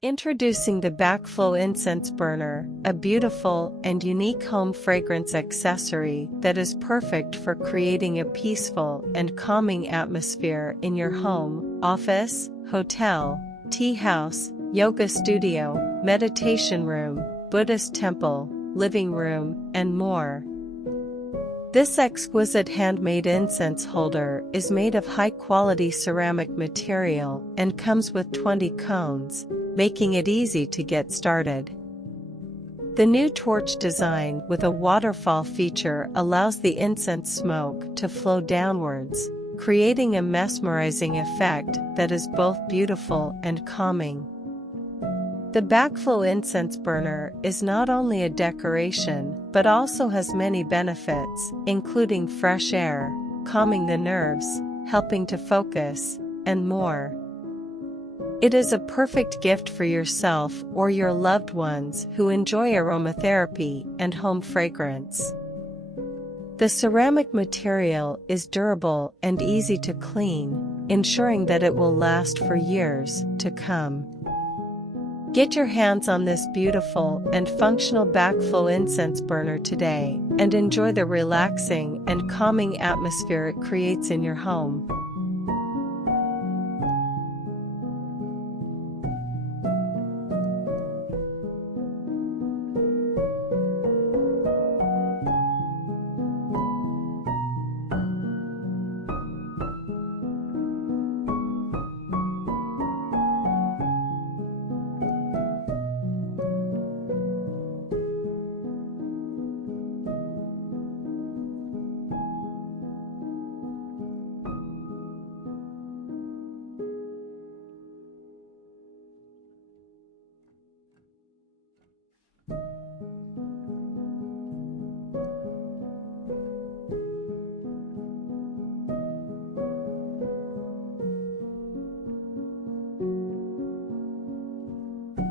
Introducing the Backflow Incense Burner, a beautiful and unique home fragrance accessory that is perfect for creating a peaceful and calming atmosphere in your home, office, hotel, tea house, yoga studio, meditation room, Buddhist temple, living room, and more. This exquisite handmade incense holder is made of high-quality ceramic material and comes with 20 cones, making it easy to get started. The new torch design with a waterfall feature allows the incense smoke to flow downwards, creating a mesmerizing effect that is both beautiful and calming. The Backflow Incense Burner is not only a decoration but also has many benefits, including fresh air, calming the nerves, helping to focus, and more. It is a perfect gift for yourself or your loved ones who enjoy aromatherapy and home fragrance. The ceramic material is durable and easy to clean, ensuring that it will last for years to come. Get your hands on this beautiful and functional Backflow Incense Burner today and enjoy the relaxing and calming atmosphere it creates in your home.